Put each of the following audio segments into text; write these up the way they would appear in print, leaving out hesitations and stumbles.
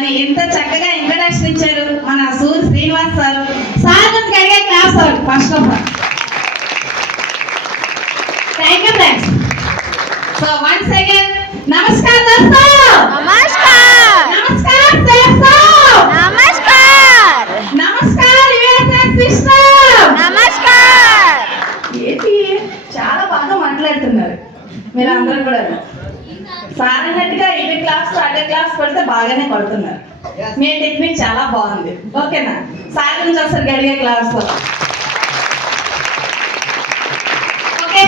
మరి ఎంత చక్కగా ఇంట్రడక్షన్ ఇచ్చారు మన సూర్య శ్రీనివాస్ సార్. సార్ నుంచి అడిగే class sir first of all. Thank you friends. So once again నమస్కార్ దోస్తో. नमस्कार నమస్కార్ సేఫ్తో. नमस्कार నమస్కార్ యుఎస్ఎస్ సిస్టర్. नमस्कार ఏంటి చాలా బాగా మాట్లాడుతున్నారు మీరు అందరూ కూడా. సార్ అన్నట్టుగా ఇటు క్లాస్ అటు క్లాస్ పడితే బాగానే పడుతున్నారు. మీ టెక్నిక్ చాలా బాగుంది. ఓకేనా? సార్ నుంచి ఒకసారి గడిగే క్లాస్. ఓకే,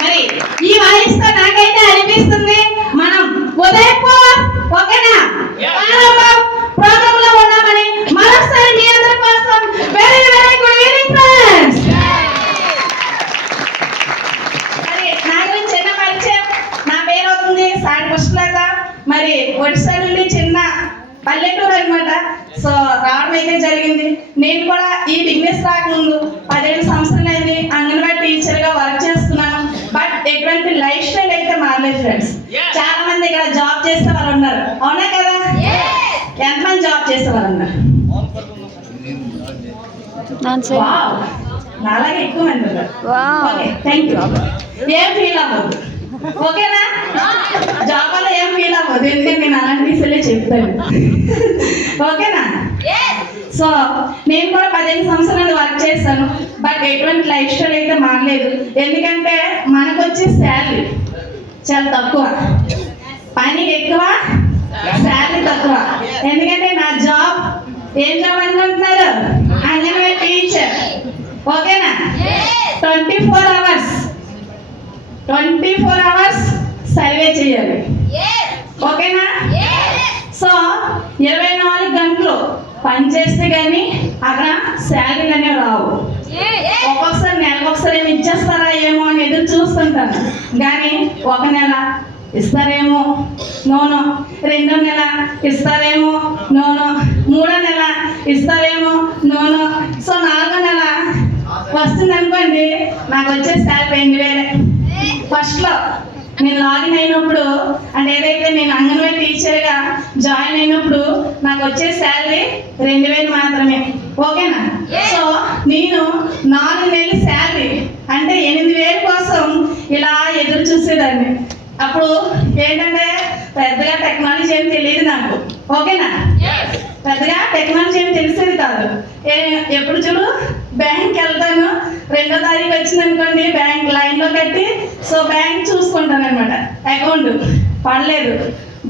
మరి ఈ వాయిస్తో నాకైతే అనిపిస్తుంది మనం ఉదయపూర్ ఓకేనా ప్రోగ్రామ్ లో ఉన్నామని. మరొకసారి మీ అందరి కోసం very very good evening friends. మరి నా గురించి చిన్న పరిచయం. నా పేరు అవుతుంది సాయి పుష్పలత. మరి ఒడిశా నుండి చిన్న పల్లెటూరు అనమాట. సో రావడం అయితే జరిగింది. నేను కూడా ఈ బిజినెస్ రాకముందు 17 సంవత్సరాలు అయింది అంగన్వాడీ టీచర్గా వర్క్ చేస్తున్నాను. బట్ ఎటువంటి లైఫ్ స్టైల్ అయితే మారలేదు ఫ్రెండ్స్. చాలా మంది ఇక్కడ జాబ్ చేసే వాళ్ళు ఉన్నారు, అవునా కదా? ఎంతమంది జాబ్ చేసే వాళ్ళు ఉన్నారు? వావ్, నాలాగే ఎక్కువ మంది ఉన్నారు. Okay, thank you. ఏం ఫీల్ అవ్వద్దు, ఓకేనా? జాబ్ వల్ల ఏం ఫీల్ అవ్వదు, ఎందుకంటే నేను అలాంటి విషయాలే చెప్తాను. ఓకేనా? సో నేను కూడా 15 సంవత్సరాలు వర్క్ చేస్తాను. బట్ ఎటువంటి లైఫ్ స్టైల్ అయితే మారలేదు. ఎందుకంటే మనకు వచ్చే శాలరీ చాలా తక్కువ, పని ఎక్కువ, శాలరీ తక్కువ. ఎందుకంటే నా జాబ్ ఏం జాబ్ అనుకుంటున్నారు? అంగన్వాడీ టీచర్. ఓకేనా? 24 అవర్స్ సర్వే చేయాలి. ఓకేనా? సో 24 గంటలు పని చేస్తే కానీ అక్కడ శాలరీలు అనేవి రావు. ఒక్కొక్కసారి నెలకు ఒకసారి ఏమి ఇచ్చేస్తారా ఏమో అని ఎదురు చూస్తుంటాను. కానీ ఒక నెల ఇస్తారేమో, నోనో. 2వ నెల ఇస్తారేమో, నోనో. 3వ నెల ఇస్తారేమో, నోనో. సో 4వ నెల వస్తుంది అనుకోండి, నాకు వచ్చే శాలరీ 2000. ఫస్ట్లో నేను లాగిన్ అయినప్పుడు, అంటే ఏదైతే నేను అంగన్వాడీ టీచర్గా జాయిన్ అయినప్పుడు నాకు వచ్చే శాలరీ 2000 మాత్రమే. ఓకేనా? సో నేను 4 నెలల శాలరీ అంటే 8000 కోసం ఇలా ఎదురు చూసేదాన్ని. అప్పుడు ఏంటంటే పెద్దగా టెక్నాలజీ ఏం తెలియదు నాకు. ఓకేనా? పెద్దగా టెక్నాలజీ ఏం తెలిసేది కాదు. ఎప్పుడు చూడు బ్యాంక్కి వెళ్తాను, 2వ తారీఖు వచ్చింది అనుకోండి, బ్యాంక్ లైన్లో కట్టి సో బ్యాంక్ చూసుకుంటాను అనమాట. అకౌంట్ పడలేదు,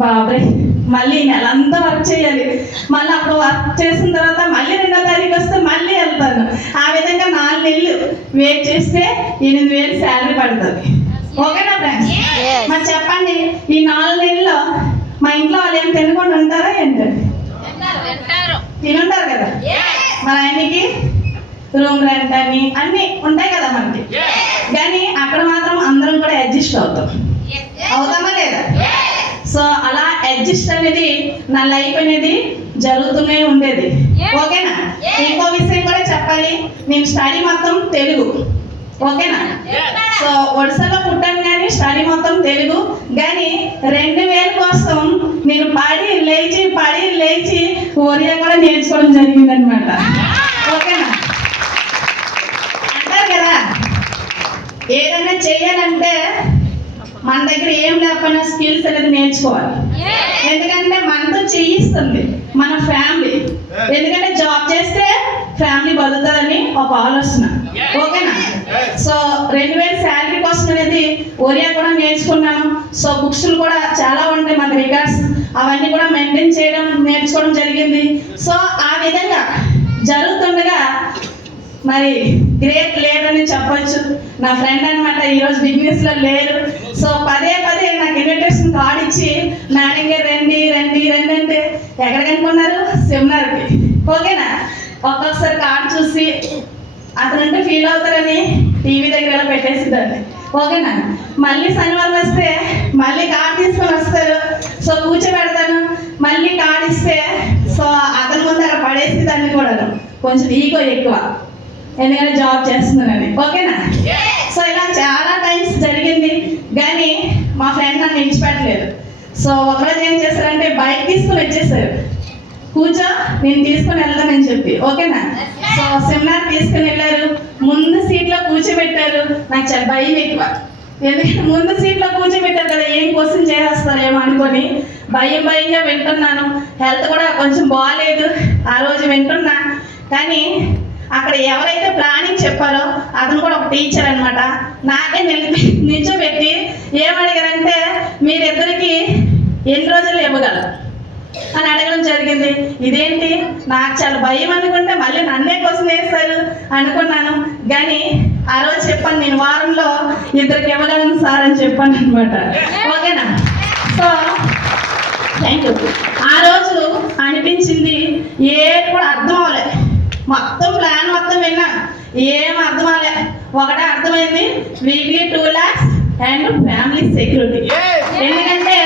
బాబాయ్ మళ్ళీ నెలంతా వర్క్ చేయాలి. మళ్ళీ అప్పుడు వర్క్ చేసిన తర్వాత మళ్ళీ 2వ తారీఖు వస్తే మళ్ళీ వెళ్తాను. ఆ విధంగా 4 నెలలు వెయిట్ చేస్తే 8000 శాలరీ పడుతుంది. ఓకేనా ఫ్రెండ్స్? మరి చెప్పండి, ఈ 4 నెలల్లో మా ఇంట్లో వాళ్ళు ఏం తినకుండా ఉంటారా ఏంటండి? తినుంటారు కదా. మరి ఆయనకి రూమ్ రెంట్ అని అన్నీ ఉంటాయి కదా మనకి. కానీ అక్కడ మాత్రం అందరం కూడా అడ్జస్ట్ అవుతామా లేదా? సో అలా అడ్జస్ట్ అనేది నా లైఫ్ అనేది జరుగుతూనే ఉండేది. ఓకేనా? ఇంకో విషయం కూడా చెప్పాలి, నేను స్టడీ మొత్తం తెలుగు. ఓకేనా? సో ఒడిశాలో పుట్టాను కానీ స్టడీ మొత్తం తెలుగు. కానీ 2000 కోసం నేను పడి లేచి ఒరియా కూడా నేర్చుకోవడం జరిగింది అనమాట. ఓకేనా? అంటారు కదా, ఏదైనా చేయాలంటే మన దగ్గర ఏం లేకపోయినా స్కిల్స్ అనేది నేర్చుకోవాలి. ఎందుకంటే మనతో చేయిస్తుంది మన ఫ్యామిలీ. ఎందుకంటే జాబ్ చేస్తే ఫ్యామిలీ బతుకుతుందని ఒక ఆలోచన. ఓకేనా? సో 2000 శాలరీ కోసం అనేది ఒరియా కూడా నేర్చుకున్నాను. సో బుక్స్లు కూడా చాలా ఉంటాయి మన రికార్డ్స్, అవన్నీ కూడా మెయింటైన్ చేయడం నేర్చుకోవడం జరిగింది. సో ఆ విధంగా జరుగుతుండగా మరి గ్రేట్ లీడర్ అని చెప్పొచ్చు. నా ఫ్రెండ్ అనమాట, ఈరోజు బిజినెస్లో లేరు. సో పదే నాకు ఇన్విటేషన్ కార్డ్ ఇచ్చి మేడం గారు రండి అంటే ఎక్కడికి అనుకున్నారు? సెమినార్కి. ఓకేనా? ఒక్కొక్కసారి కార్డు చూసి అతనంటే ఫీల్ అవుతారని టీవీ దగ్గర పెట్టేసిద్దండి. ఓకేనా? మళ్ళీ శనివారం వస్తే మళ్ళీ కార్డు తీసుకొని వస్తారు. సో కూర్చోబెడతాను, మళ్ళీ కార్డు ఇస్తే సో అతని ముందు అక్కడ పడేసిద్దాన్ని కూడా. కొంచెం ఈగో ఎక్కువ, ఎందుకంటే జాబ్ చేస్తున్నానని. ఓకేనా? సో ఇలా చాలా టైమ్స్ జరిగింది. కానీ మా ఫ్రెండ్ నన్ను విడిచిపెట్టలేదు. సో ఒకరోజు ఏం చేశారంటే బైక్ తీసుకుని వచ్చేసారు. కూర్చో నేను తీసుకుని వెళ్తానని చెప్పి, ఓకేనా? సో సెమినార్ తీసుకుని వెళ్ళారు, ముందు సీట్లో కూర్చోబెట్టారు. నాకు చాలా భయం ఎక్కువ, ఎందుకంటే ముందు సీట్లో కూర్చోబెట్టారు కదా, ఏం క్వశ్చన్ చేస్తారేమో అనుకొని భయంగా వింటున్నాను. హెల్త్ కూడా కొంచెం బాగాలేదు, ఆ రోజు వింటున్నా. కానీ అక్కడ ఎవరైతే ప్లానింగ్ చెప్పారో అతను కూడా ఒక టీచర్ అనమాట. నాకే నిల్చోబెట్టి ఏమడిగారంటే, మీరిద్దరికి ఎన్ని రోజులు ఇవ్వగలరు అని అడగడం జరిగింది. ఇదేంటి, నాకు చాలా భయం అనుకుంటే మళ్ళీ నన్నే క్వశ్చన్ వేస్తారు అనుకున్నాను. కానీ ఆ రోజు చెప్పాను, నేను వారంలో ఇద్దరికి ఇవ్వగలను సార్ అని చెప్పాను అనమాట. ఓకేనా? So thank you. ఆ రోజు అనిపించింది ఏది కూడా అర్థం అవ్వలే, మొత్తం ప్లాన్ మొత్తం విన్నా, ఏం అర్థం అవ్వలే. ఒకటే అర్థమైంది, weekly 2 lakhs and family security. ఎందుకంటే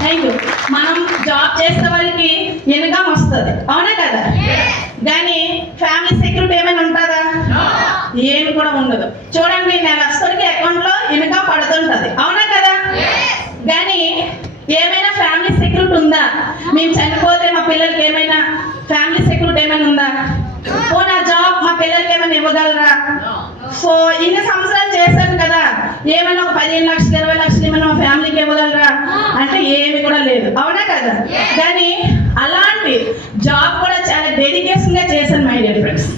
థ్యాంక్ యూ, మనం జాబ్ చేసే వాళ్ళకి ఇన్కమ్ వస్తుంది, అవునా కదా? కానీ ఫ్యామిలీ సెక్యూరిటీ ఏమైనా ఉంటుందా? ఏమి కూడా ఉండదు. చూడండి, నెల వస్తుంది అకౌంట్లో ఇన్కమ్ పడుతుంటుంది, అవునా కదా? కానీ ఏమైనా ఫ్యామిలీ సెక్యూరిటీ ఉందా? మేము చనిపోతే మా పిల్లలకి ఏమైనా ఫ్యామిలీ సెక్యూరిటీ ఏమైనా ఉందా? ఓ నా జాబ్ మా పిల్లలకి ఏమైనా ఇవ్వగలరా? సో ఇన్ని సంవత్సరాలు చేశాను కదా, ఏమైనా ఒక 15 లక్షలు 20 లక్షలు ఏమైనా మా ఫ్యామిలీకి ఇవ్వగలరా అంటే ఏమి కూడా లేదు, అవునా కదా? కానీ అలాంటి జాబ్ కూడా చాలా డెడికేషన్ గా చేశాను మై డియర్ ఫ్రెండ్స్.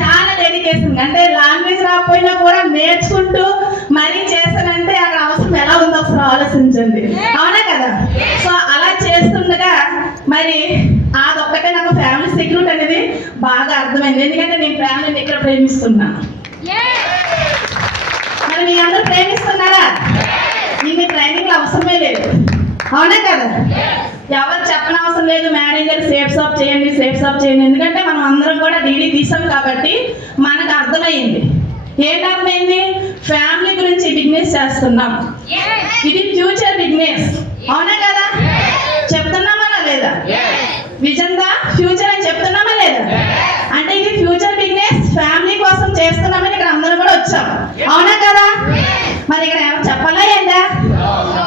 చాలా డెడికేషన్, అంటే లాంగ్వేజ్ రాకపోయినా కూడా నేర్చుకుంటూ మరీ చేస్తానంటే అక్కడ అవసరం ఎలా ఉందో ఒకసారి ఆలోచించండి, అవునా కదా? సో అలా చేస్తుండగా మరి అదొక్కటే నాకు ఫ్యామిలీ సెక్యూరిటీ అనేది బాగా అర్థమైంది. ఎందుకంటే నేను ఫ్యామిలీని ఇక్కడ ప్రేమిస్తున్నాను. మరి మీ అందరూ ప్రేమిస్తున్నారా? ఇన్ని ట్రైనింగ్లు అవసరమే లేదు, అవునా కదా? ఎవరు చెప్పనవసరం లేదు, మేనేజర్ సేఫ్ సాప్ చేయండి, సేఫ్ సాప్ చేయండి. ఎందుకంటే మనం అందరం కూడా డీడీ తీసాం కాబట్టి మనకు అర్థమైంది. ఏంటి అర్థమైంది? ఫ్యామిలీ గురించి బిజినెస్ చేస్తున్నాం, ఇది ఫ్యూచర్ బిజినెస్, అవునా కదా? చెప్తున్నామా లేదా? విజన్ దా ఫ్యూచర్ అని చెప్తున్నామా లేదా? అంటే ఇది ఫ్యూచర్ బిజినెస్, ఫ్యామిలీ కోసం చేస్తున్నామని ఇక్కడ అందరూ కూడా వచ్చాం, అవునా కదా? మరి ఇక్కడ ఏమో చెప్పాలా ఏందా?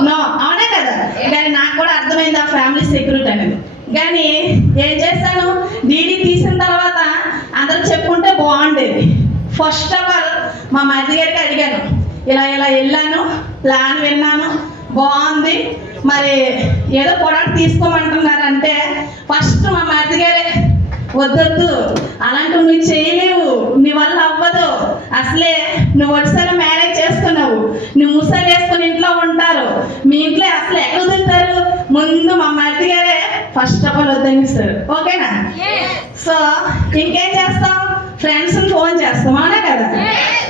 నో, అవునా కదా? కానీ నాకు కూడా అర్థమైంది ఆ ఫ్యామిలీ సెక్యూరిటీ అనేది. కానీ ఏం చేస్తాను, డీడీ తీసిన తర్వాత అందరూ చెప్పుకుంటే బాగుండేది. ఫస్ట్ ఆఫ్ ఆల్ మా మరిది గారికి అడిగాను, ఇలా వెళ్ళాను, ప్లాన్ విన్నాను, బాగుంది, మరి ఏదో ప్రొడక్ట్ తీసుకోమంటున్నారంటే ఫస్ట్ మా మరిది గారే, వద్దొద్దు అలాంటివి నువ్వు చేయలేవు, నీ వల్ల అవ్వదు, అసలే నువ్వు ఒకసారి మ్యారేజ్ చేసుకున్నావు, నువ్వు ముసలు వేసుకుని ఇంట్లో ఉంటారు, మీ ఇంట్లో అసలు ఎక్కడ వదులుతారు, ముందు మా మరిది గారే ఫస్ట్ ఆఫ్ ఆల్ వద్దనిస్తారు, ఓకేనా? సో ఇంకేం చేస్తాం, ఫ్రెండ్స్ని ఫోన్ చేస్తాం, అవునా కదా?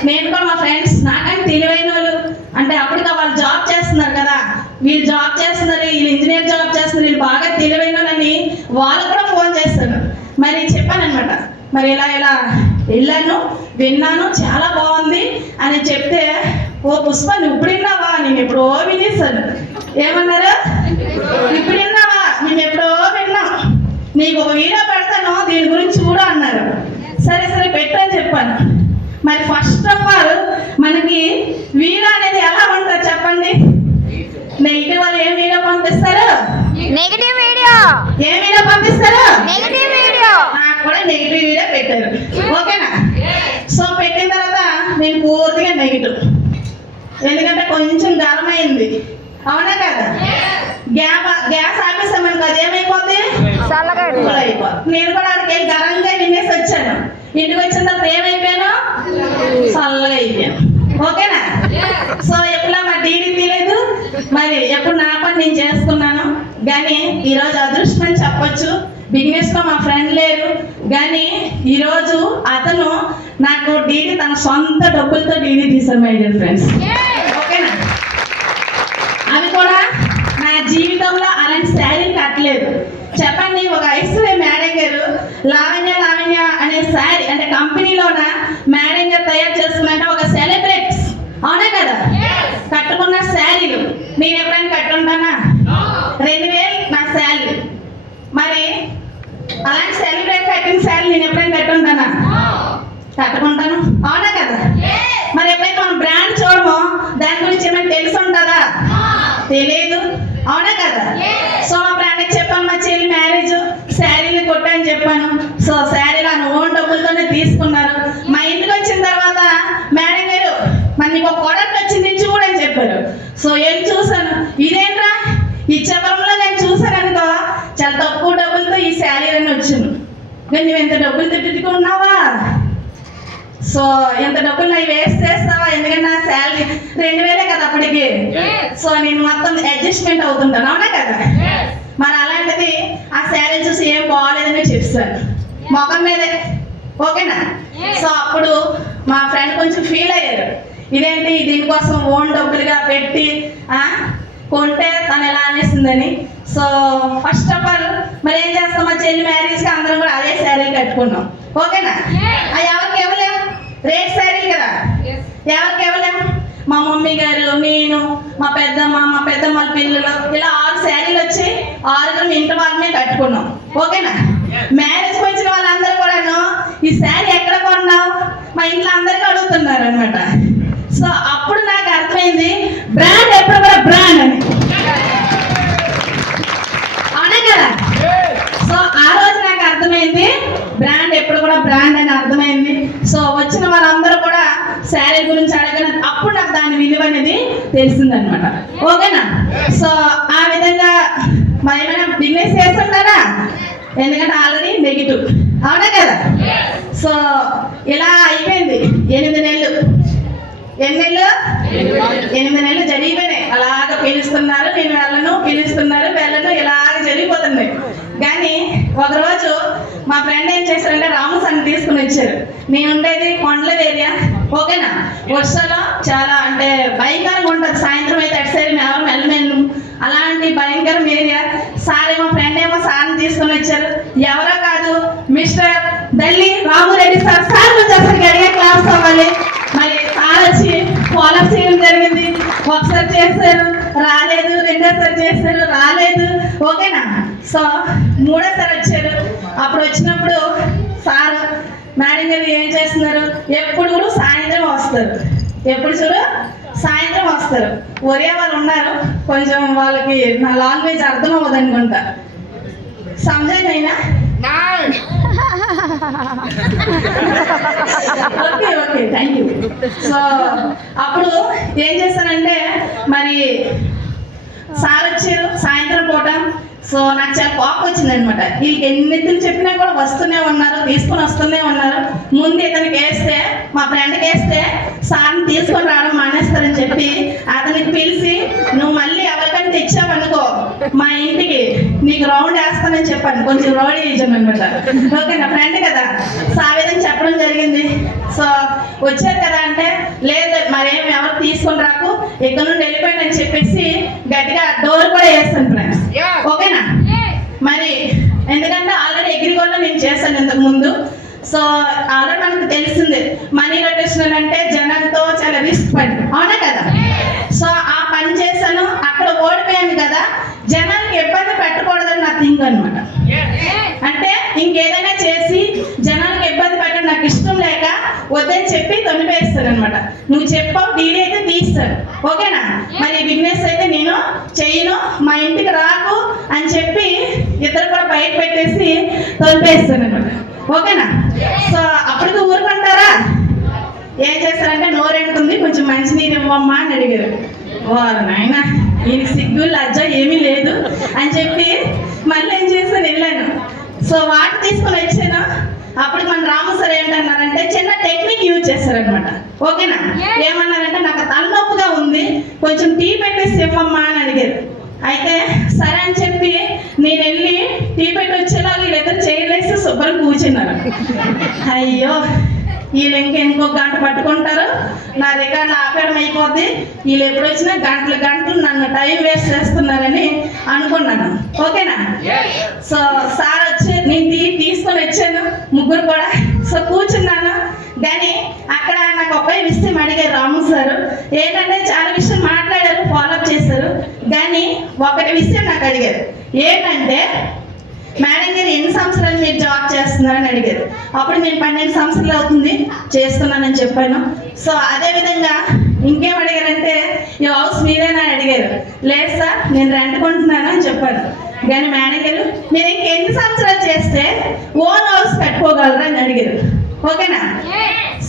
నేను కూడా మా ఫ్రెండ్స్ నాకంటే తెలివైన వాళ్ళు, అంటే అప్పటికి వాళ్ళు జాబ్ చేస్తున్నారు కదా, వీళ్ళు జాబ్ చేస్తున్నారు, వీళ్ళు ఇంజనీర్ జాబ్ చేస్తున్నారు, వీళ్ళు బాగా తెలివైన వాళ్ళని వాళ్ళు కూడా ఫోన్ చేస్తారు. మరి చెప్పాను అనమాట, మరి ఇలా వెళ్ళాను, విన్నాను, చాలా బాగుంది అని చెప్తే, ఓ పుష్ప నువ్వు ఇప్పుడు విన్నావా? నేను ఎప్పుడో వినేస్తాను. ఏమన్నారు? ఇప్పుడు విన్నావా? మేము ఎప్పుడో విన్నాం, నీకు ఒక వీడియో పెడతాను దీని గురించి కూడా అన్నారు. సరే పెట్టని చెప్పాను. మరి ఫస్ట్ ఆఫ్ ఆల్ మనకి వీడియో అనేది ఎలా ఉంటుంది చెప్పండి? నెగిటివ్ వాళ్ళు ఏం వీడియో పంపిస్తారు? Negative video. ఏం వీడియో పంపిస్తారు? Negative video. నాకు కూడా నెగిటివ్ వీడియో పెట్టారు, ఓకేనా? సో పెట్టిన తర్వాత నేను పూర్తిగా నెగిటివ్, ఎందుకంటే కొంచెం గరం అయింది, అవునా కదా? గ్యాస్ ఆపేసామని కదా ఏమైపోద్ది? అయిపోద్ది. నేను కూడా అక్కడికి వెళ్ళి గరంగా వినేసి వచ్చాను. ఇంటికి వచ్చిన తర్వాత ఏమైపోయాను? చల్లగా అయిపోయాను, ఓకేనా? సో ఎప్పుడు మా డీడీ తీయలేదు, మరి ఎప్పుడు నా పని నేను చేసుకున్నాను. కానీ ఈరోజు అదృష్టం అని చెప్పొచ్చు. బిజినెస్లో మా ఫ్రెండ్ లేరు, కానీ ఈరోజు అతను నాకు డీడీ తన సొంత డబ్బులతో డీడీ తీశారు మై డియర్ ఫ్రెండ్స్, ఓకేనా? అవి కూడా నా జీవితంలో అలాంటి శారీ కట్టలేదు. చెప్పండి, ఒక ఐశ్వర్య మేనేజర్ లావణ్య అనే శారీ, అంటే కంపెనీలోన మేనేజర్ తయారు చేసుకున్నట్టు ఒక సెలబ్రిటీస్, అవునా కదా? కట్టుకున్న శారీలు నేను ఎప్పుడైనా కట్టుంటానా? 2000 నా శారీ. మరి అలాంటి సెలబ్రిటీ కట్టిన శారీ నేను ఎప్పుడైనా కట్టుంటానా? కట్టుకుంటాను, అవునా కదా? మరి ఎప్పుడైతే మనం బ్రాండ్ చూడమో దాని గురించి ఏమైనా తెలిసి ఉంటుందా? తెలియదు, అవునా కదా? సో మా బ్రాండ్ చెప్పాను, మా చెల్లి మ్యారేజ్ శారీలు కొట్ట చెప్పాను. సో శారీలో ఓన్ డబ్బులతోనే తీసుకున్నారు. మా ఇంటికి వచ్చిన తర్వాత మేడం గారు మరి నీకు ఒక ప్రోడక్ట్ వచ్చింది చూడని చెప్పారు. సో ఏం చూసాను, ఇదేంట్రా ఈ చివరంలో నేను చూసాను అనుకో చాలా తక్కువ డబ్బులతో ఈ శారీలని వచ్చింది. నేను నువ్వు ఎంత డబ్బులు తిట్టుకున్నావా, సో ఎంత డబ్బులు అవి వేస్ట్ చేస్తావా, ఎందుకంటే నా శాలరీ 2000 కదా అప్పటికి. సో నేను మొత్తం అడ్జస్ట్మెంట్ అవుతుంటాను, అవునా కదా. మరి అలాంటిది ఆ శారీ చూసి ఏం బాగాలేదని చెప్తాను మొఖం మీదే, ఓకేనా. సో అప్పుడు మా ఫ్రెండ్ కొంచెం ఫీల్ అయ్యారు, ఇదేంటి దీనికోసం ఓన్ డబ్బులుగా పెట్టి కొంటే తను ఎలా అనేసిందని. సో ఫస్ట్ ఆఫ్ ఆల్ మరి ఏం చేస్తాం, మా చెల్లి మ్యారేజ్కి అందరం కూడా అదే శారీలు కట్టుకున్నాం, ఓకేనా. అవి ఎవరికి ఇవ్వలేం, రేట్ శారీలు కదా, ఎవరికి ఇవ్వలేం. మా మమ్మీ గారు, నేను, మా పెద్దమ్మ పిల్లలు ఇలా 6 శారీలు వచ్చి 6 ఇంటి వాళ్ళనే కట్టుకున్నాం, ఓకేనా. మ్యారేజ్కి వచ్చిన వాళ్ళందరూ కూడాను ఈ శారీ ఎక్కడ కొన్నావు మా ఇంట్లో అందరికీ అడుగుతున్నారు అనమాట. సో అప్పుడు నాకు అర్థమైంది బ్రాండ్ ఎప్పుడు కూడా బ్రాండ్ అని, అవునా కదా. సో ఆ రోజు నాకు అర్థమైంది బ్రాండ్ ఎప్పుడు కూడా బ్రాండ్ అని అర్థమైంది. సో వచ్చిన వాళ్ళందరూ కూడా శారీ గురించి అడగడం, అప్పుడు నాకు దాని విలువ అనేది తెలిసిందనమాట, ఓకేనా. సో ఆ విధంగా మరి ఏమైనా బిజినెస్ చేస్తుంటారా, ఎందుకంటే ఆల్రెడీ నెగిటివ్, అవునా కదా. సో ఇలా అయిపోయింది 8 నెలలు. ఎన్ని నెలలు? 8 నెలలు జరిగిపోయినాయి. అలాగ పిలుస్తున్నారు, నేను వెళ్ళను, పిలుస్తున్నారు వెళ్ళను, ఇలాగ జరిగిపోతుంది. కానీ ఒకరోజు మా ఫ్రెండ్ ఏం చేశారంటే రామసాన్ని తీసుకుని వచ్చారు. నేను ఉండేది కొండల ఏరియా, ఓకేనా. వర్షాలు చాలా అంటే భయంకరంగా ఉంటుంది, సాయంత్రం అయితే అటు సైడ్ మేము మెల్లమెల్లు అలాంటి భయంకరం ఏరియా. సార్ ఏమో ఫ్రెండ్ ఏమో సార్ని తీసుకుని వచ్చారు. ఎవరో కాదు, mister Delhi Ramureddy sir. Sir నుంచి అసలు అడిగే క్లాస్ అవ్వాలి. మరి సార్ వచ్చి ఫాలో చేయడం జరిగింది. ఒకసారి చేశారు రాలేదు, రెండోసారి చేశారు రాలేదు, ఓకేనా. సో 3వ సారి వచ్చారు. అప్పుడు వచ్చినప్పుడు సార్ మేడం గారు ఏం చేస్తున్నారు, ఎప్పుడు కూడా సాయంత్రం వస్తారు, ఎప్పుడు చూడు సాయంత్రం వస్తారు. ఒరియా వాళ్ళు ఉన్నారు, కొంచెం వాళ్ళకి నా లాంగ్వేజ్ అర్థం అవ్వదు అనుకుంటా, సమజైనా. Okay okay thank you. So అప్పుడు ఏం చేస్తానంటే మరి సార్ వచ్చారు సాయంత్రం పూట. సో నాకు చాలా కోపం వచ్చింది అనమాట. వీళ్ళకి ఎన్నితులు చెప్పినా కూడా వస్తూనే ఉన్నారు, తీసుకొని వస్తూనే ఉన్నారు. ముందు ఇతనికి వేస్తే, మా ఫ్రెండ్కి వేస్తే సార్ని తీసుకొని రావడం మానేస్తారని చెప్పి అతనికి పిలిచి నువ్వు మళ్ళీ ఎవరికైనా తెచ్చావనుకో మా ఇంటికి నీకు రౌండ్ వేస్తానని చెప్పాను. కొంచెం రౌడీ వేసాను అనమాట, ఓకే నా ఫ్రెండ్ కదా. సో ఆ విధంగా చెప్పడం జరిగింది. సో వచ్చారు కదా అంటే లేదు మరేం ఎవరు తీసుకొని రాకు, ఇక్కడ నుండి వెళ్ళిపోయాను అని చెప్పేసి గట్టిగా డోర్ కూడా వేస్తాను ఫ్రెండ్స్, ఓకేనా. మరి ఎందుకంటే ఆల్రెడీ అగ్రిగోల్డ్లో నేను చేశాను ఇంతకు ముందు. సో ఆల్రెడీ మనకు తెలిసింది మనీ రొటేషన్ అంటే జనంతో చాలా రిస్క్ పని, అవునా కదా. సో ఆ పని చేశాను, అక్కడ ఓడిపోయాను కదా, జనానికి ఇబ్బంది పెట్టకూడదని నా థింక్ అనమాట. అంటే ఇంకేదైనా చేసి జనానికి ఇబ్బంది పెట్టడం నాకు ఇష్టం లేక వద్దని చెప్పి తొలిపేస్తాను అనమాట. నువ్వు చెప్పావు డీడీ అయితే తీస్తాను, ఓకేనా. మరి బిజినెస్ అయితే నేను చెయ్యను, మా ఇంటికి రాకు అని చెప్పి ఇద్దరు కూడా బయట పెట్టేసి తొలిపేస్తాను అనమాట, ఓకేనా. సో అప్పటికి ఊరుకుంటారా, ఏం చేస్తారంటే నోరెండుతుంది కొంచెం మంచినీరు ఇవ్వమ్మా అని అడిగారు. వారు నాయన ఈయన సిగ్గు లజ్జ ఏమీ లేదు అని చెప్పి మళ్ళీ ఏం చేస్తాను వెళ్ళాను. సో వాటర్ తీసుకొని వచ్చాను. అప్పుడు మన రాము సార్ ఏంటన్నారంటే చిన్న టెక్నిక్ యూజ్ చేస్తారనమాట, ఓకేనా. ఏమన్నారంటే నాకు తలనొప్పిగా ఉంది, కొంచెం టీ పెట్టేసి ఇవ్వమ్మా అని అడిగారు. అయితే సరే అని చెప్పి నేను వెళ్ళి టీ పెట్టి వచ్చేలా వీళ్ళిద్దరు చేయలేసి శుభ్రం కూర్చున్నారు. అయ్యో వీళ్ళు ఇంకో గంట పట్టుకుంటారు, నా రికార్డులు ఆపేయడం అయిపోద్ది, వీళ్ళు ఎప్పుడు వచ్చినా గంటలు నన్ను టైం వేస్ట్ చేస్తున్నారని అనుకున్నాను, ఓకేనా. సో సార్ వచ్చి నేను తీసుకొని వచ్చాను, ముగ్గురు కూడా. సో కూర్చున్నాను. కానీ అక్కడ నాకు ఒకే విషయం అడిగారు రాము సార్. ఏంటంటే చాలా విషయం మాట్లాడారు, ఫాలోఅప్ చేశారు. కానీ ఒకటి విషయం నాకు అడిగారు, ఏంటంటే మేడం గారు ఎన్ని సంవత్సరాలు మీరు జాబ్ చేస్తున్నారని అడిగారు. అప్పుడు నేను 12 సంవత్సరాలు అవుతుంది చేస్తున్నానని చెప్పాను. సో అదేవిధంగా ఇంకేం అడిగారంటే ఈ హౌస్ మీరేనా అని అడిగారు. లేదు సార్ నేను రెంట్ కొంటున్నాను అని చెప్పాను. కానీ మేనేజర్ మీరు ఇంకెన్ని సంవత్సరాలు చేస్తే ఓన్ హౌస్ కట్టుకోగలరా అని అడిగారు. ఓకేనా?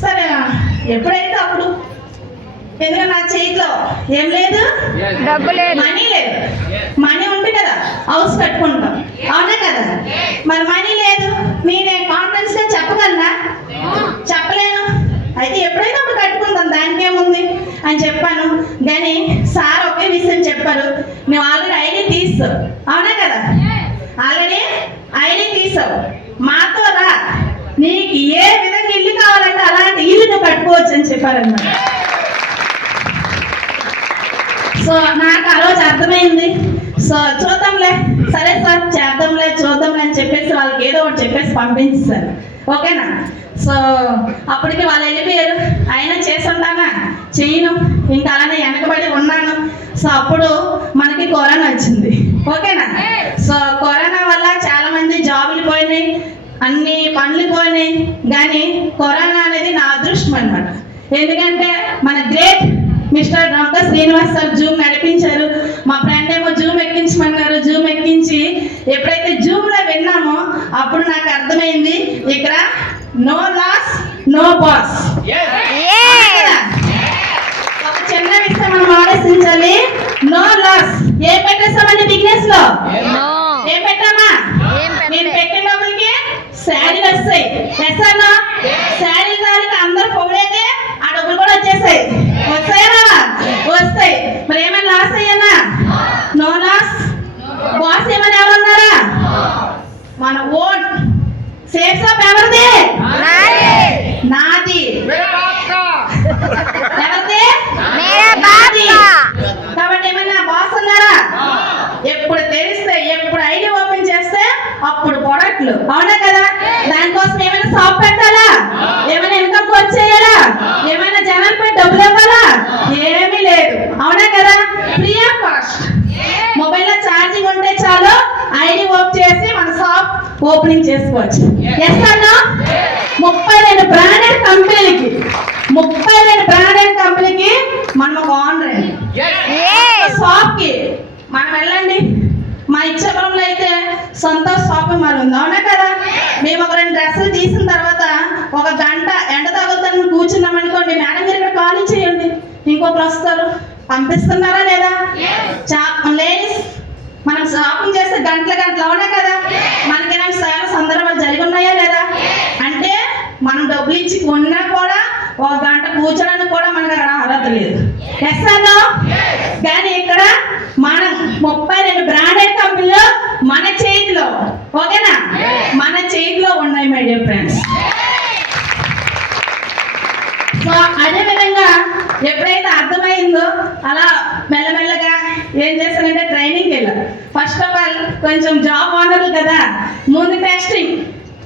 సరే ఎప్పుడైతే అప్పుడు, ఎందుకంటే నా చేతిలో ఏం లేదు, డబ్బు లేదు, మనీ లేదు. మనీ ఉంటే కదా హౌస్ కట్టుకుంటాం, అవునా కదా? మరి మనీ లేదు, నేనే కాన్ఫిడెన్స్ గా చెప్పగలనా? చెప్పలేను. అయితే ఎప్పుడైనా అప్పుడు కట్టుకుంటాం, దానికి ఏముంది అని చెప్పాను. కానీ సార్ ఒకే విషయం చెప్పారు, నువ్వు ఆల్రెడీ ఐడి తీసావు, అవునా కదా? ఆల్రెడీ ఐడి తీసావు, మాతో రా, నీకు ఏ విధంగా ఇల్లు కావాలంటే అలాంటి ఇల్లు నువ్వు కట్టుకోవచ్చు అని చెప్పారన్నమాట. సో నాకు ఆ రోజు అర్థమైంది. సో చూద్దాంలే, సరే సార్ చేద్దాంలే చూద్దాంలే అని చెప్పేసి వాళ్ళకి ఏదో ఒకటి చెప్పేసి పంపించారు. ఓకేనా? సో అప్పటికి వాళ్ళు వెళ్ళిపోయారు. అయినా చేసి ఉంటానా? చేయను, ఇంకా అలానే వెనకబడి ఉన్నాను. సో అప్పుడు మనకి కరోనా వచ్చింది. ఓకేనా? సో కరోనా వల్ల చాలా మంది జాబులు పోయినాయి, అన్ని పనులు పోయినాయి. కానీ కరోనా అనేది నా అదృష్టం అనమాట. ఎందుకంటే మన great mister doctor Srinivas sir Zoom నడిపించారు. మా ఫ్రెండ్ ఏమో జూమ్ ఎక్కించమన్నారు. జూమ్ ఎక్కించి ఎప్పుడైతే జూమ్ లో విన్నామో అప్పుడు నాకు అర్థమైంది, ఇక్కడ నో లాస్ నో బాస్. ఒక చిన్న విషయం మనం ఆలోచించాలి. No loss. ఏం పెట్టేస్తామండి బిజినెస్ లో? ఏం పెట్టామా? నేను పెట్టిన డబ్బులకి శారీలు వస్తాయి. ఎస్ఆర్నా శారీ దానికి అందరూ పొగిడేదే ఆ డబ్బులు కూడా వచ్చేసాయి. వస్తాయా? వస్తాయి. మరి ఏమైనా లాస్ అయ్యానా? No loss. బాస్ ఏమైనా ఎవరున్నారా? మన ఓన్. సేఫ్ షాప్ ఎవరిది? నాది. ఎవరిది? నాది. కాబట్టి ఏమైనా బాస్ ఉన్నారా? ఎప్పుడు తెలిస్తే, ఎప్పుడు ఐడి ఓపెన్ చేస్తే అప్పుడు ప్రొడక్ట్లు, అవునా కదా? దానికోసం ఏమైనా షాప్ పెట్టాలా? ఏమైనా ఇన్కమ్ వచ్చేయాలా? ఏమైనా జనాలపై డబ్బులు ఇవ్వాలా? ఏమీ లేదు, అవునా కదా? Free of cost. మొబైల్లో ఛార్జింగ్ ఉంటే చాలు, ఐడి ఓపెన్ చేసి మన షాప్ ఓపెనింగ్ చేసుకోవచ్చు. ఎస్ అన్నా? 32 బ్రాండెడ్ కంపెనీకి మనం ఒక ఆన్లైన్ షాప్ కి మనం వెళ్ళండి. మా ఇచ్చాపురంలో అయితే సొంత షాపింగ్ మాల్ ఉంది, అవునా కదా? మేము ఒక 2 డ్రెస్సులు తీసిన తర్వాత ఒక గంట ఎండ తగులుతాను కూర్చున్నాం అనుకోండి, మేడం మీరు ఇక్కడ ఖాళీ చేయండి, ఇంకొకరు వస్తారు. పంపిస్తున్నారా లేదా? లేడీస్ మనం షాపింగ్ చేస్తే గంటలు, అవునా కదా? మనకైనా చాలా సందర్భాలు జరిగి ఉన్నాయా లేదా? అంటే మనం డబ్బులు ఇచ్చి కొన్నా కూడా ఒక గంట కూర్చోడానికి కూడా మనకు అక్కడ అర్హత లేదు. ఎస్ అన్నా? కానీ ఇక్కడ మనం 32 బ్రాండెడ్ కంపెనీలు మన చేతిలో, ఓకేనా? మన చేతిలో ఉన్నాయి మై డియర్ ఫ్రెండ్స్. సో అదే విధంగా ఎప్పుడైతే అర్థమైందో అలా మెల్లమెల్లగా ఏం చేస్తానంటే ట్రైనింగ్కి వెళ్ళాను. ఫస్ట్ ఆఫ్ ఆల్ కొంచెం జాబ్ ఓనర్లు కదా, ముందు టెస్టింగ్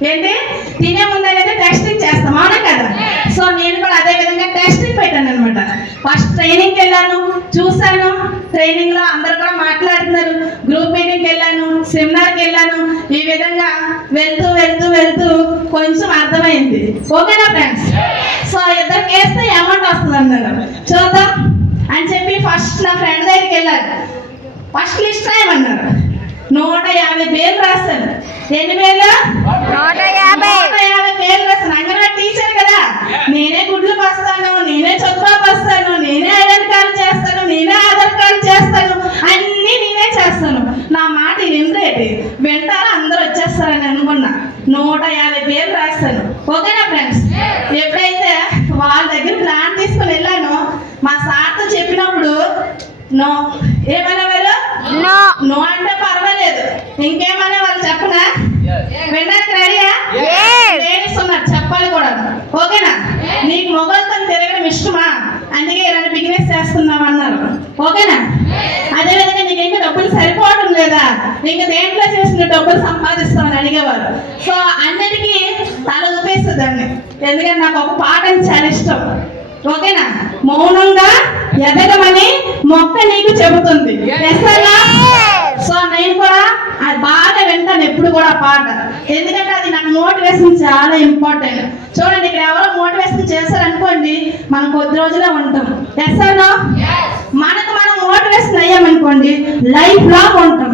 ఏంటి తినే ముందు అనేది టెస్టింగ్ చేస్తాం, అవునా కదా? సో నేను కూడా అదే విధంగా టెస్టింగ్ పెట్టాను అనమాట. ఫస్ట్ ట్రైనింగ్కి వెళ్ళాను, చూశాను. ట్రైనింగ్ లో అందరు కూడా మాట్లాడుతున్నారు. గ్రూప్ మీటింగ్కి వెళ్ళాను, సెమినార్కి వెళ్ళాను. ఈ విధంగా వెళ్తూ కొంచెం అర్థమైంది. ఓకేనా ఫ్రెండ్స్? సో ఇద్దరికి వేస్తే అమౌంట్ వస్తుంది అన్నారు. చూద్దాం అని చెప్పి ఫస్ట్ నా ఫ్రెండ్ దగ్గరికి వెళ్ళాను. First list రాయమన్నారు. 150 పేర్లు రాస్తాను. ఎన్ని పేర్లు? 150 పేర్లు రాస్తాను. అంగన్వాడీ టీచర్ కదా, నేనే గుడ్లు వస్తాను, నేనే చదువు వస్తాను, నేనే ఐడెంటి కార్డు చేస్తాను, నేనే ఆధార్ కార్డు చేస్తాను, అన్నీ నేనే చేస్తాను. నా మాట వినరేటి వింటారా? అందరూ వచ్చేస్తారని అనుకున్నా. 150 పేర్లు రాస్తాను. ఓకేనా ఫ్రెండ్స్? ఎప్పుడైతే వాళ్ళ దగ్గర ప్లాన్ తీసుకుని వెళ్ళాను, మా సార్తో చెప్పినప్పుడు నో ఏమనేవారు? నో అంటే పర్వాలేదు, ఇంకేమనే వాళ్ళు చెప్పనా? వినడానికి రెడీయా? లేడీస్ ఉన్నారు, చెప్పాలి కూడా. ఓకేనా? నీకు మొగలతో తిరగడం ఇష్టమా? అందుకే ఇలాంటి బిజినెస్ చేస్తున్నాం అన్నారు. ఓకేనా? అదేవిధంగా నీకు ఇంకా డబ్బులు సరిపోవడం లేదా, ఇంకా దేంట్లో చేసిన డబ్బులు సంపాదిస్తామని అడిగేవారు. సో అన్నిటికీ తల ఊపేస్తుందండి, ఎందుకంటే నాకు ఒక పాట అంటే చాలా ఇష్టం. ఓకేనా? మౌనంగా ఎదగమని మొక్క నీకు చెబుతుంది. సో నేను కూడా అది బాగా వింటాను ఎప్పుడు కూడా ఆ పాట, ఎందుకంటే అది నాకు మోటివేషన్ చాలా ఇంపార్టెంట్. చూడండి, ఇక్కడ ఎవరో మోటివేషన్ చేశారనుకోండి, మనం కొద్ది రోజులే ఉంటాం. Yes or no? మనకు మనం మోటివేషన్ అయ్యామనుకోండి, లైఫ్ లాంగ్ ఉంటాం.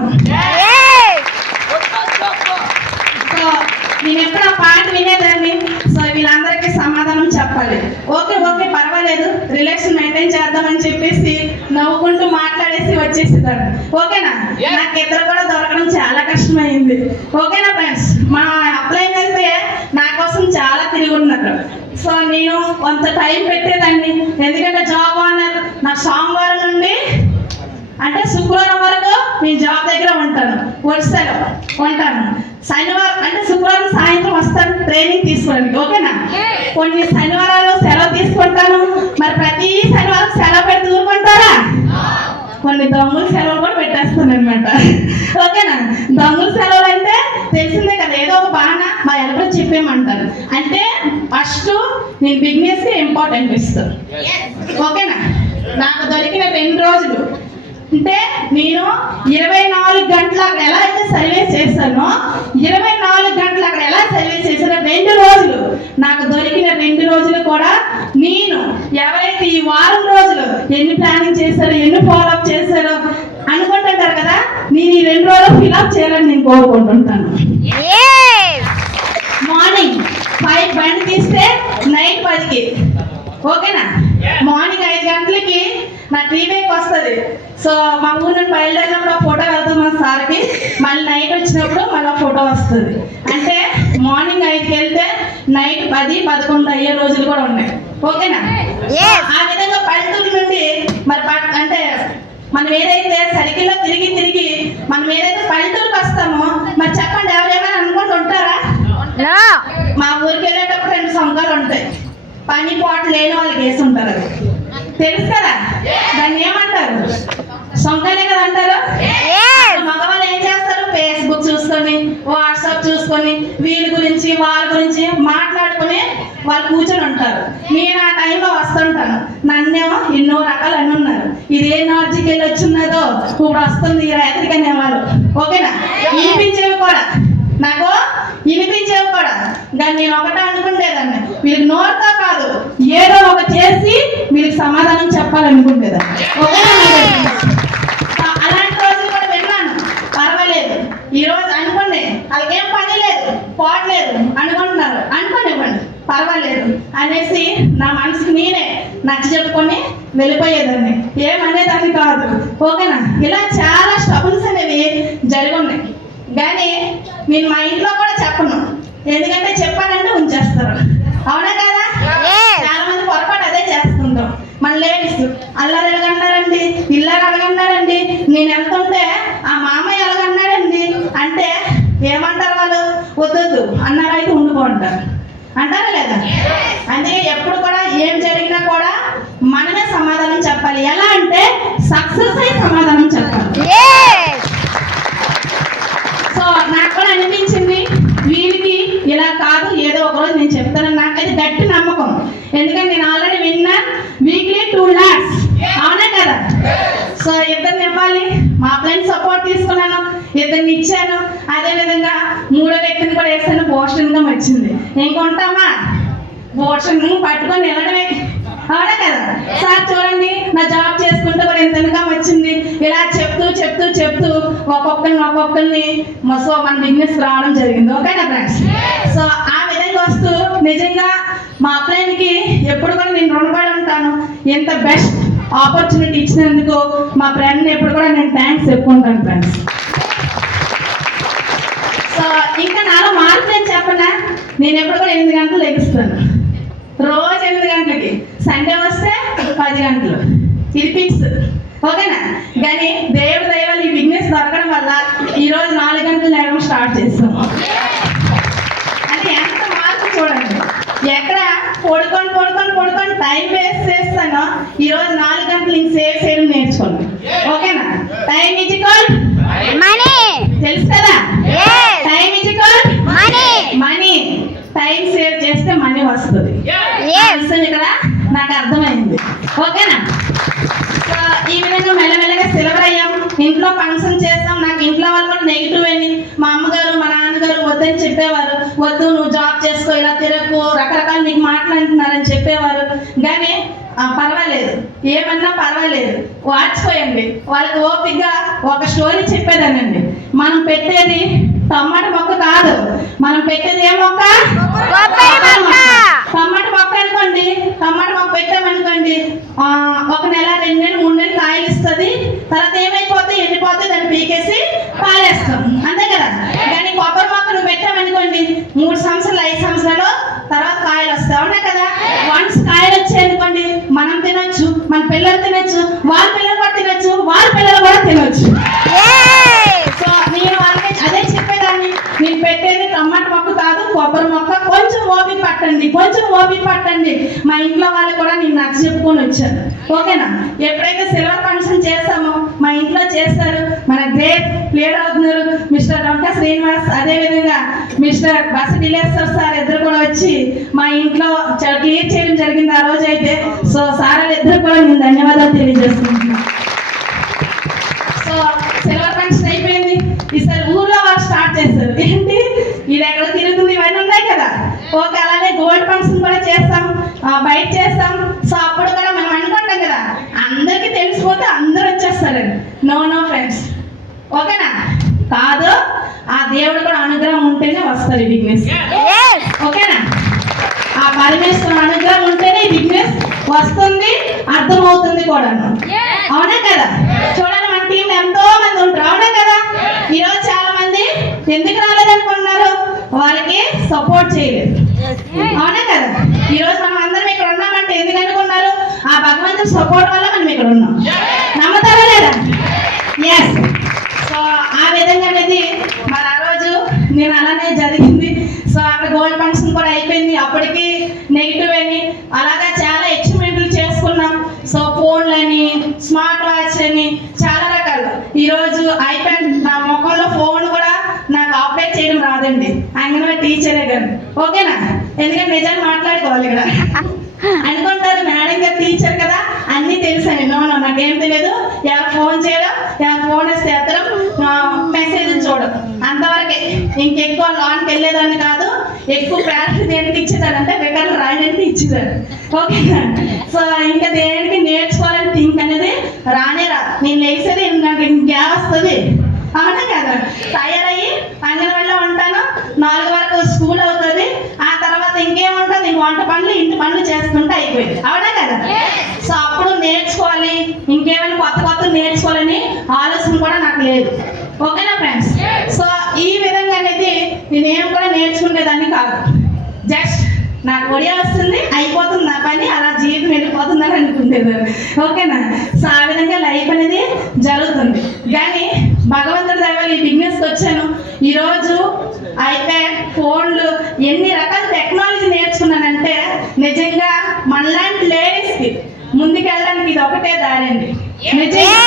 సో నేను ఎప్పుడు ఆ పాట వినేదాన్ని. సో వీళ్ళందరికీ సమాధానం చెప్పాలి. ఓకే ఓకే పర్వాలేదు, రిలేషన్ మెయింటైన్ చేద్దామని చెప్పేసి నవ్వుకుంటూ మాట్లాడేసి వచ్చేసేదాన్ని. ఓకేనా? నాకు ఇద్దరు కూడా దొరకడం చాలా కష్టమైంది. ఓకేనా ఫ్రెండ్స్? మా అప్లైన్ అయితే నా కోసం చాలా తిరిగి ఉన్నారు. సో నేను కొంత టైం పెట్టేదాన్ని, ఎందుకంటే జాబ్ ఓనర్ నాకు సోమవారం నుండి అంటే శుక్రవారం వరకు నేను జాబ్ దగ్గర ఉంటాను, వరుసలో ఉంటాను. శనివారం అంటే శుక్రవారం సాయంత్రం వస్తాను ట్రైనింగ్ తీసుకోండి. ఓకేనా? కొన్ని శనివారాలు సెలవు తీసుకుంటాను. మరి ప్రతి శనివారం సెలవు పెట్టి ఊరుకుంటారా? కొన్ని దొంగల సెలవులు కూడా పెట్టేస్తాను అనమాట. ఓకేనా? దొంగల సెలవులు అంటే తెలిసిందే కదా, ఏదో ఒక బాగా మా ఎవరో చెప్పేయమంటారు. అంటే ఫస్ట్ నేను బిజినెస్కి ఇంపార్టెంట్ ఇస్తాను. ఓకేనా? నాకు దొరికిన 2 రోజులు అంటే నేను 24 గంటలు అక్కడ ఎలా అయితే సర్వీస్ చేస్తానో, 24 గంటలు అక్కడ ఎలా సర్వీస్ చేశానో 2 రోజులు నాకు దొరికిన 2 రోజులు కూడా నేను ఎవరైతే ఈ వారం రోజులు ఎన్ని ప్లానింగ్ చేశారో, ఎన్ని ఫాలోఅప్ చేశారో అనుకుంటుంటారు కదా, నేను ఈ 2 రోజులు ఫిల్అప్ చేయాలని నేను కోరుకుంటుంటాను. మార్నింగ్ 5 బండి తీస్తే నైట్ 10కి. ఓకేనా? మార్నింగ్ 5 గంటలకి నా టీవీకి వస్తుంది. సో మా ఊరు నుండి బయలుదేరినప్పుడు ఆ ఫోటో వెళ్తుంది మా సార్కి, మళ్ళీ నైట్ వచ్చినప్పుడు మళ్ళీ ఫోటో వస్తుంది. అంటే మార్నింగ్ 5కి వెళ్తే నైట్ 10, 11 అయ్యే రోజులు కూడా ఉన్నాయి. ఓకేనా? ఆ విధంగా పల్లెటూరు నుండి మరి అంటే మనం ఏదైతే సర్కిల్లో తిరిగి తిరిగి మనం ఏదైతే పల్లెటూరుకి వస్తామో, మరి చెప్పండి ఎవరేమైనా అనుకుంటూ ఉంటారా? మా ఊరికి వెళ్ళేటప్పుడు 2 సొంకాలు ఉంటాయి, పని పాటు లేని వాళ్ళకి వేసి ఉంటారు. అది తెలుసు కదా, దాన్ని ఏమంటారు? సొంతనే కదా అంటారు. మగవాళ్ళు ఏం చేస్తారు? ఫేస్బుక్ చూసుకొని, వాట్సాప్ చూసుకొని, వీళ్ళ గురించి వాళ్ళ గురించి మాట్లాడుకుని వాళ్ళు కూర్చొని ఉంటారు. నేను ఆ టైంలో వస్తుంటాను, నన్నేమో ఎన్నో రకాలు అని ఉన్నారు. ఇది ఏ నార్జీకి వెళ్ళి వచ్చిన్నదో ఇప్పుడు వస్తుంది ఈ రాత్రికి అనేవాళ్ళు. ఓకేనా? వినిపించేవి కూడా నాకు, వినిపించేవి కూడా. కానీ నేను ఒకటే అనుకుంటేదాన్ని, వీళ్ళకి నోరుతో కాదు ఏదో ఒక చేసి వీళ్ళకి సమాధానం చెప్పాలనుకుంటేదాన్ని. ఓకేనా? అలాంటి రోజులు కూడా విన్నాను. పర్వాలేదు, ఈరోజు అనుకోండి వాళ్ళకేం పని లేదు, పోవట్లేదు అనుకుంటున్నారు, అనుకోనివ్వండి పర్వాలేదు అనేసి నా మనసుకి నేనే నచ్చ చెప్పుకొని వెళ్ళిపోయేదాన్ని, ఏమనేదాన్ని కాదు. ఓకేనా? ఇలా చాలా స్ట్రగుల్స్ అనేవి జరిగి ఉన్నాయి. కానీ నేను మా ఇంట్లో కూడా చెప్పను, ఎందుకంటే చెప్పానంటే ఉంచేస్తారు. అవునా కదా? చాలా మంది పొరపాటు అదే చేస్తుంటాం. మన లేడీస్ అల్లారు ఎలాగన్నారండి, ఇల్లారు ఎలాగన్నారండి, నేను వెళ్తుంటే ఆ మామయ్య ఎలాగన్నాడండి అంటే ఏమంటారు వాళ్ళు? వద్దొద్దు అన్నారైతే ఉండిపోంటారు. అంటారా లేదా? అందుకే ఎప్పుడు కూడా ఏం జరిగినా కూడా మనమే సమాధానం చెప్పాలి. ఎలా అంటే సక్సెస్ అయ్యి సమాధానం చెప్పాలి. సో నాకు కూడా అనిపించింది, వీళ్ళకి ఇలా కాదు, ఏదో ఒక రోజు నేను చెప్తానని నాకైతే గట్టి నమ్మకం. ఎందుకంటే నేను ఆల్రెడీ విన్నా వీక్లీ 2 lakhs. అవునా కదా? సో ఇద్దరిని ఇవ్వాలి, మా అప్లైన్ సపోర్ట్ తీసుకున్నాను, ఇద్దరిని ఇచ్చాను. అదేవిధంగా 3వ వ్యక్తిని కూడా వేసాను, పోస్ట్ ఇన్కమ్ వచ్చింది. ఇంకొంటామా? పోస్ట్ ఇన్కమ్ పట్టుకొని వెళ్ళడమే. అవునా కదా? సార్ చూడండి నా జాబ్ చేసుకుంటూ కూడా ఎంత ఇన్కమ్ వచ్చింది. ఇలా చెప్తూ చెప్తూ చెప్తూ ఒక్కొక్కరిని సో మన బిజినెస్ రావడం జరిగింది. ఓకేనా ఫ్రెండ్స్? సో ఆ విధంగా వస్తూ నిజంగా మా అప్లైన్కి ఎప్పుడు కూడా నేను రుణపడి ఉంటాను. ఎంత బెస్ట్ ఆపర్చునిటీ ఇచ్చినందుకు మా ఫ్రెండ్ని ఎప్పుడు కూడా నేను థ్యాంక్స్ చెప్పుకుంటాను ఫ్రెండ్స్. సో ఇంకా నాలో మార్పు నేను చెప్పనా, నేను ఎప్పుడు కూడా 8 గంటలు లెగిస్తాను, రోజు 8 గంటలకి. సండే వస్తే 10 గంటలు, ఇది ఫిక్స్. ఓకేనా? కానీ దేవుడి దయవల్ల ఈ బిజినెస్ దొరకడం వల్ల ఈరోజు 4 గంటలు లేవడం స్టార్ట్ చేస్తాము. అంటే ఎంత మార్పు చూడండి. ఎక్కడ పడుకొని టైం వేస్ట్ చేస్తానో ఈరోజు 4 గంటలు ఇంక సేవ్ చేయడం నేర్చుకోండి. ఓకేనా? Time is equal money. తెలుసు కదా? Time is equal money. Time save చేస్తే మనీ వస్తుంది. కదా? నాకు అర్థమైంది. ఓకేనా? సో ఈ విధంగా మెల్లమెల్లగా సిలవర్ అయ్యాం. ఇంట్లో ఫంక్షన్ చేస్తాం. నాకు ఇంట్లో వాళ్ళు కూడా నెగిటివ్ అని, మా అమ్మగారు మా నాన్న రకరకాల నీకు మాట్లాడుతున్నారని చెప్పేవారు. కానీ పర్వాలేదు, ఏమన్నా పర్వాలేదు, వాచిపోయండి. వాళ్ళకి ఓపికగా ఒక స్టోరీ చెప్పేదానండి. మనం పెట్టేది టమాటా మొక్క కాదు, మనం పెట్టేది ఏ మొక్క? టమాటా మొక్క అనుకోండి. టమాటా మొక్క పెట్టామనుకోండి, ఒక నెల, 2 నెలలు, 3 నెలలు కాయలు ఇస్తుంది. తర్వాత ఏమైపోతే ఎండిపోతే దాన్ని పీకేసి పారేస్తాం, అంతే కదా. కానీ కొబ్బరి మొక్క నువ్వు పెట్టామనుకోండి, 3 సంవత్సరాలు, 5 సంవత్సరాలు తర్వాత కాయలు వస్తాయి, అవునా కదా. వన్స్ కాయలు వచ్చాయి అనుకోండి, మనం తినొచ్చు, మన పిల్లలు తినొచ్చు, వాళ్ళ పిల్లలు కూడా తినొచ్చు, వాళ్ళ పిల్లలు కూడా తినొచ్చు. సో నేను వాళ్ళకి అదే చెప్పేదాన్ని, నేను పెట్టేది టమాటా మొక్క కాదు, కొబ్బరి మొక్క. కొంచెం ఓపిక పట్టండి, కొంచెం ఓపిక పట్టండి. మా ఇంట్లో వాళ్ళు కూడా నేను నచ్చ చెప్పుకొని వచ్చాను, ఓకేనా. ఎప్పుడైతే సిల్వర్ ఫంక్షన్ చేస్తామో మా ఇంట్లో చేస్తారు. మన గ్రేట్ లీడర్ అవుతున్నారు మిస్టర్ డొంకా శ్రీనివాస్, అదేవిధంగా మిస్టర్ బస్ డిలేశ్వర్ సార్ ఇద్దరు కూడా వచ్చి మా ఇంట్లో చాలా క్లియర్ చేయడం జరిగింది ఆ రోజు అయితే. సో సార్లు ఇద్దరు కూడా నేను ధన్యవాదాలు తెలియజేస్తున్నాను. సో సిల్వర్ ఫంక్షన్ అయిపోయింది. ఈసారి ఊర్లో వాళ్ళు స్టార్ట్ చేస్తారు. ఏంటి ఇది ఎక్కడ తిరుగుతుంది, ఇవన్నీ ఉన్నాయి కదా. ఓకే, అలానే గోల్డ్ ఫంక్షన్ కూడా చేస్తాం, బయట చేస్తాం. సో అప్పుడు కూడా మనం అనుకుంటాం కదా, అందరికీ తెలిసిపోతే అందరూ వచ్చేస్తారండి. నో నో ఫ్రెండ్స్, ఓకేనా. కాదు, ఆ దేవుడు కూడా అనుగ్రహం ఉంటేనే వస్తుంది బిజినెస్, ఓకేనా. ఆ పరమేశ్వరం అనుగ్రహం ఉంటేనే బిజినెస్ వస్తుంది, అర్థమవుతుంది కూడా, అవునా కదా. చూడండి, మన టీం ఎంతో మంది ఉంటారు, అవునా కదా. ఈరోజు చాలా మంది ఎందుకు రాలేదనుకుంటున్నారు? వాళ్ళకి సపోర్ట్ చేయలేదు, అవునా కదా. ఈరోజు మనం అందరం ఇక్కడ ఉన్నామంటే ఎందుకు అనుకున్నారు? ఆ భగవంతుడి సపోర్ట్ వల్ల మనం ఇక్కడ ఉన్నాం, నమ్ముతారా లేదా? ఎస్. సో ఆ విధంగా అనేది మరి ఆ రోజు నేను అలానే జరిగింది. సో అక్కడ గోల్డ్ ఫంక్షన్ కూడా అయిపోయింది. అప్పటికి నెగిటివ్ అని అలాగా చాలా అచీవ్మెంట్లు చేసుకున్నాం. సో ఫోన్లని, స్మార్ట్ వాచ్ అని చాలా రకాలు. ఈరోజు ఐప్యాడ్, నా ముఖంలో ఫోన్ కూడా నాకు ఆపరేట్ చేయడం రాదండి, అంగన్వాడీ టీచరే కానీ, ఓకేనా. ఎందుకంటే నిజాన్ని మాట్లాడుకోవాలి ఇక్కడ. అనుకుంటారు మేడం గారు టీచర్ కదా అన్నీ తెలుసని. నో, నాకేం తెలియదు. ఎవరు ఫోన్ చేయడం, ఎవరు ఫోన్ వేస్తే ఎత్తడం, మెసేజ్ చూడడం, అంతవరకే. ఇంకెక్కువ లాన్కి వెళ్ళేదాన్ని కాదు. ఎక్కువ ప్రాక్టీస్ దేనికి ఇచ్చేదాన్ని అంటే రికార్డులు రాయడానికి ఇచ్చేదాన్ని, ఓకేనా. సో ఇంకా దేనికి నేర్చుకోవాలని థింక్ అనేది రానే రాదు. నేను లేచేది నాకు ఇంకే వస్తుంది, అవునా కదా. తయారయ్యి అంగన్వాడీలో ఉంటాను, 4 వరకు స్కూల్ అవుతుంది. ఆ తర్వాత ఇంకేముంటుంది, ఇంక వంట పనులు, ఇంటి పనులు చేసుకుంటే అయిపోయింది, అవునా కదా. సో అప్పుడు నేర్చుకోవాలి, ఇంకేమైనా కొత్త నేర్చుకోవాలని ఆలోచన కూడా నాకు లేదు, ఓకేనా ఫ్రెండ్స్. సో ఈ విధంగా అనేది నేనేం కూడా నేర్చుకునేదాన్ని కాదు. జస్ట్ నాకు ఒడియా వస్తుంది, అయిపోతుంది నా పని, అలా జీవితం వెళ్ళిపోతుందని అనుకునేదాన్ని, ఓకేనా. సో ఆ విధంగా లైఫ్ అనేది జరుగుతుంది. కానీ భగవంతుడి దయ వల్ల ఈ బిజినెస్కి వచ్చాను. ఈరోజు ఐప్యాడ్, ఫోన్లు, ఎన్ని రకాల టెక్నాలజీ నేర్చుకున్నానంటే నిజంగా మనలాంటి లేడీస్కి ముందుకెళ్ళడానికి ఇది ఒకటే దారండి, నిజంగా.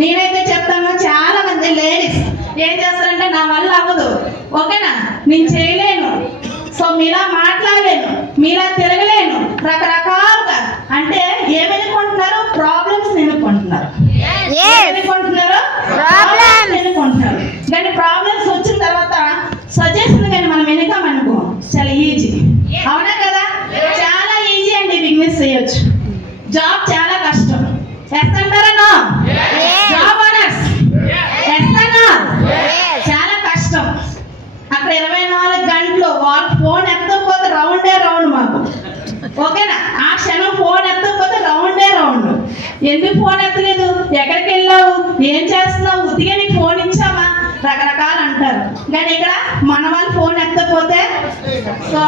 నేనైతే చెప్తాను, చాలా మంది లేడీస్ ఏం చేస్తారంటే నా వల్ల అవ్వదు, ఓకేనా, నేను చేయలేను, సో మీలా మాట్లాడలేను, మీలా తిరగలేను, రకరకాలుగా అంటే ఏమనుకుంటున్నారు? ప్రాబ్లమ్స్ ఎన్నుకుంటున్నారు, ఎన్నుకుంటున్నారు. కానీ ప్రాబ్లమ్స్ వచ్చిన తర్వాత సజెషన్ కానీ మనం వెనుకామనుకో చాలా ఈజీ, అవునా కదా. చాలా ఈజీ అండి బిజినెస్ చేయొచ్చు. జాబ్ చాలా కష్టం, చేస్తారా? జాబ్ ఓనర్స్ చేస్తానా? చాలా కష్టం. అక్కడ 24 గంటలు వాళ్ళు ఫోన్ ఎత్తకపోతే రౌండే రౌండ్ మాకు, ఓకేనా. ఆ క్షణం ఫోన్ ఎత్తకపోతే రౌండే రౌండ్. ఎందుకు ఫోన్ ఎత్తలేదు, ఎక్కడికి వెళ్ళావు, ఏం చేస్తున్నావు, ఉతిగా నీకు ఫోన్ ఇచ్చామా, రకరకాలు అంటారు. కానీ ఇక్కడ మన వాళ్ళు ఫోన్ ఎత్తకపోతే సో